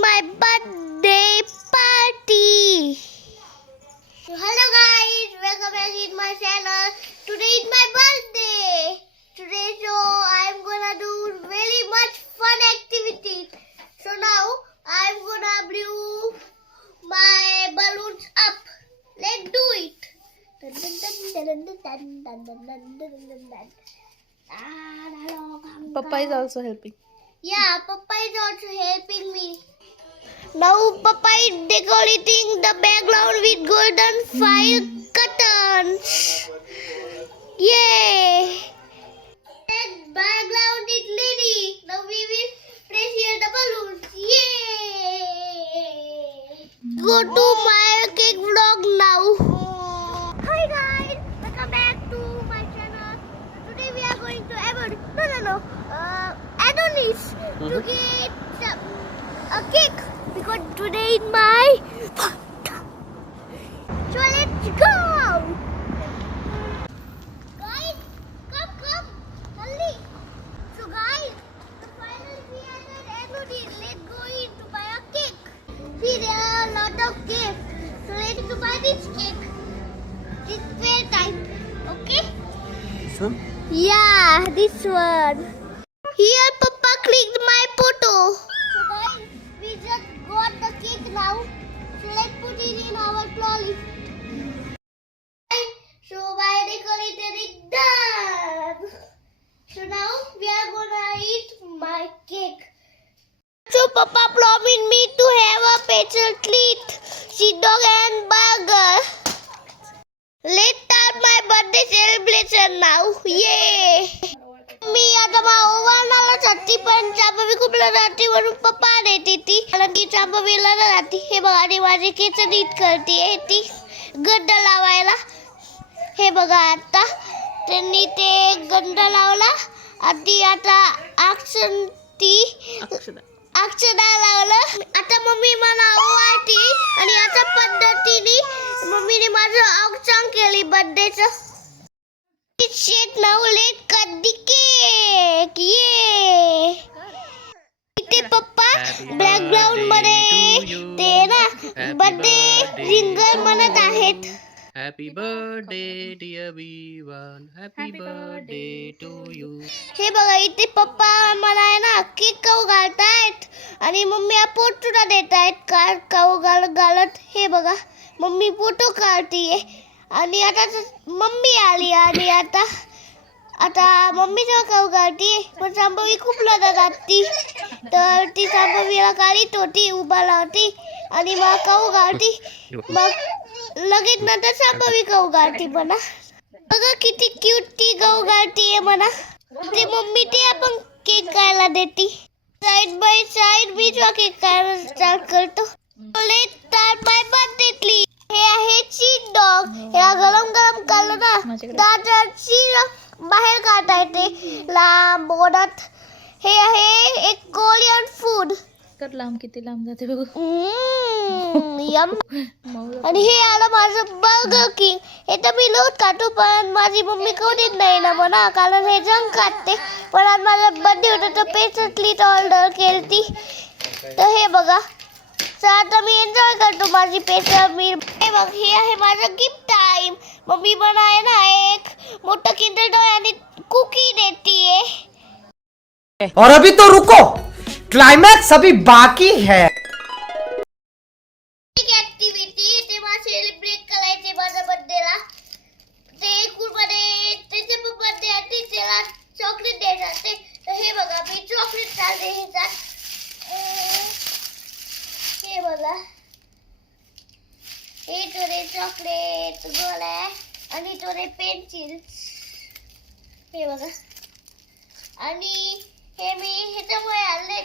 my birthday party. So hello guys, welcome back in my channel. Today is my birthday. Today so I'm gonna do really much fun activity. So now I'm gonna blow my balloons up. Let's do it. Papa is also helping. Yeah, Papa is also helping me. Now Papa is decorating the background with golden fire curtains. Yay! That background is ready. Now we will press here the balloons. Yay! Go to my cake vlog now. Hi guys, welcome back to my channel. Today we are going to Adonis to get a cake because today is my birthday. So let's go. Guys, come, hurry. So guys, the final we are at Adonis. Let's go in to buy a cake. See, there are a lot of cakes. So let's go buy this cake. It's fair time, okay? This one? Yeah, this one. Here, Papa clicked my photo. So guys, we just got the cake now. So let's put it in our trolley. So my decorator is done. So now we are gonna eat my cake. So Papa promised me to have a special treat, hot dog and burger. Let's start my birthday celebration now. Yay! मी आता ओव्हानाला जाती पण चांबवी खूप राहते म्हणून पप्पा देते ती कारण की चांबवीला राहते. हे बघा आणि माझी केस नीट करते ती गड्ड लावायला. हे बघा आता त्यांनी ते गंड लावला आधी आता अक्षदा लावलं. आता मम्मी मला ओवाळती आणि आता पद्धतीने मम्मीने माझं औक्षण केली बर्थडेचं. शेट नाव लेट कर दी केक. ये इथे पप्पा बॅकग्राऊंड मध्ये ते ना बर्थडे रिंगर म्हणत आहेत. Happy birthday dear everyone. Happy birthday to you. हे बघा इथे पप्पा मला आहे ना केक खाऊ घालतायत आणि मम्मी फोटो देत आहेत खाऊ घालत. हे बघा मम्मी फोटो काढतीये आणि आता मम्मी आली आणि आता मम्मीचा खाऊ घालती पण संभवी खूप लढत असती तर ती संभवीला काढीत होती उभा लावती आणि मग खाऊ घालती. मग लगेच नंतर संभवी खाऊ घालती म्हणा. बघा किती क्यूट ती खाऊ घालतीये म्हणा. ते मम्मी ते आपण केक खायला देती. साइड बाय साइड मी जो केक खायला स्टार्ट करतो. Let's start my birthday treat. हे आहे चीज डॉग. या गरम खाल्लं ना दादाची बाहेर काढता येते लांब ओढत. हे आहे एक कोरियन फूड. लांब किती लांब जाते बघ. यम. आणि हे आलं माझं बर्गर किंग. हे तर मी लोट खातो पण माझी मम्मी कधीच नाही ना म्हणा कारण हे जंक खाते. पण आज माझा बर्थडे होता तर पेस्ट्रीट ऑर्डर केली. तर हे बघा आता मी एन्जॉय करतो माझी पेस्ट्री मील. हे बघ हे आहे माझं गिफ्ट टाइम. मम्मी मला आहे ना एक मोठा किंडर जॉय आणि कुकी देतीये. और अभी तो रुको, क्लाइमैक्स अभी बाकी है. एक ऍक्टिव्हिटी तेव्हा सेलिब्रेट करायचे माझ्या बर्थडेला. ते कुठमध्ये त्याच्या बर्थडे आहे त्याला चॉकलेट द्यायचं ते. तर हे बघा मी चॉकलेट चालते ह्याच्यात. हे बघा हे थोडे चॉकलेट गोळ्या आणि थोडे पेन्सिल. हे बघा आणि हे मी ह्याच्यामुळे आणले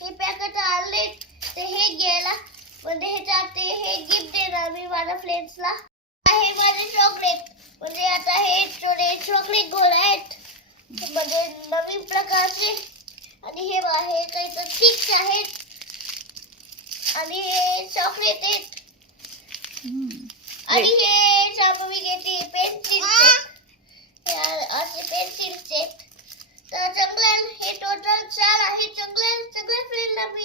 हे पॅकेट आणले ते हे घ्यायला म्हणजे ह्याच्यात ते हे गिफ्ट देणार मी माझ्या फ्रेंड्सला. हे माझे चॉकलेट म्हणजे आता हे थोडे चॉकलेट गोळ्या आहेत म्हणजे नवीन प्रकारचे. आणि हे बघा हे काहीतरी स्टिक्स आहेत आणि हे चॉकलेट आहेत आणि हे चांबवी घेते पेन्सिल असे पेन्सिलचे. तर चांगलं हे टोटल 4 आहे. चांगल्या फ्रेंडला मी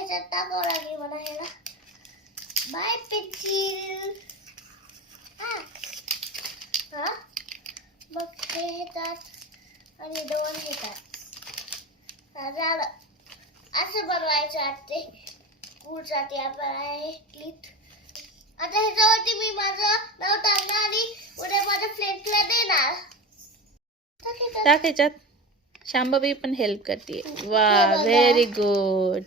ह्याच्यात टाकावं लागेल मला ह्याला. By pencil. हा मग हे ह्याच्यात आणि 2 ह्याच्यात झालं. असं बनवायचं आते स्कूलसाठी आपण आहे क्लिप. आता ह्याच्यावरती मी माझं नाव टाकणार आणि उद्या माझ्या फ्रेंडला देणार. टाक ह्याच्यात. शांबाबाई पण हेल्प करते. वा हे बघा. Very good.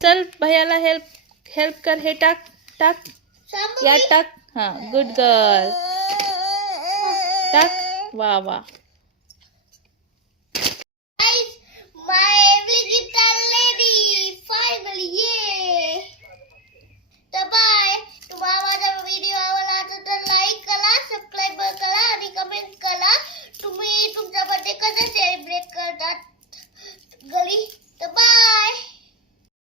चल भैयाला हेल्प कर. हे टाक टाक शांभवी. यात टाक. हा गुड गर्ल. टाक. वा वा